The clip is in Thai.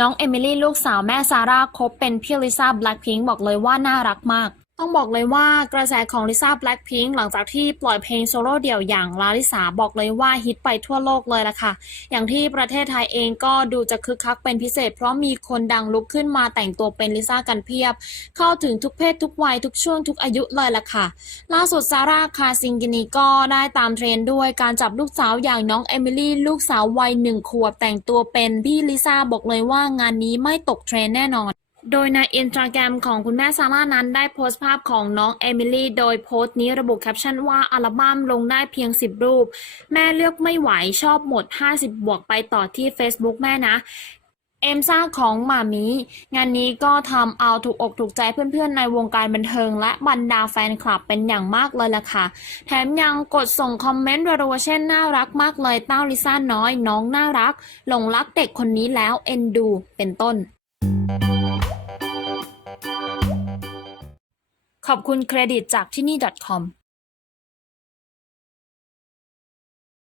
น้องเอมิลี่ลูกสาวแม่ซาร่าคบเป็นพี่ลิซ่าแบล็คพิงค์บอกเลยว่าน่ารักมาก ต้องบอกเลยว่ากระแสของลิซ่าแบล็คพิงค์หลังจากที่ปล่อยเพลงโซโล่เดี่ยวอย่างลาลิสาบอกเลยว่าฮิตไปทั่วโลกเลยล่ะค่ะ อย่างที่ประเทศไทยเองก็ดูจะคึกคักเป็นพิเศษ เพราะมีคนดังลุกขึ้นมาแต่งตัวเป็นลิซ่ากันเพียบ เข้าถึงทุกเพศทุกวัยทุกช่วงทุกอายุเลยล่ะค่ะ ล่าสุดซาร่าคาซิงกินีก็ได้ตามเทรนด์ด้วยการจับลูกสาวอย่างน้องเอมิลี่ลูกสาววัยหนึ่งขวบแต่งตัวเป็นพี่ลิซ่าบอกเลยว่างานนี้ไม่ตกเทรนด์แน่นอน โดยในอินสตาแกรมของคุณแม่ซาร่านั้นได้โพสต์ภาพของน้องเอมิลี่ โดยโพสต์นี้ระบุแคปชั่นว่าอัลบั้มลงได้เพียง 10 รูป แม่เลือกไม่ไหวชอบหมด 50 บวกไปต่อที่ Facebook แม่นะ เอ็มซ่าของหมามี งานนี้ก็ทำเอาถูกอกถูกใจเพื่อนๆ ในวงการบันเทิง และบรรดาแฟนคลับเป็นอย่างมากเลยล่ะค่ะ แถมยังกดส่งคอมเมนต์รัวๆเช่นน่ารักมากเลยเต้าลิซ่าน้อยน้องน่ารักหลงรักเด็กคนนี้แล้วเอ็นดูเป็นต้น ขอบคุณเครดิตจากที่นี่ .com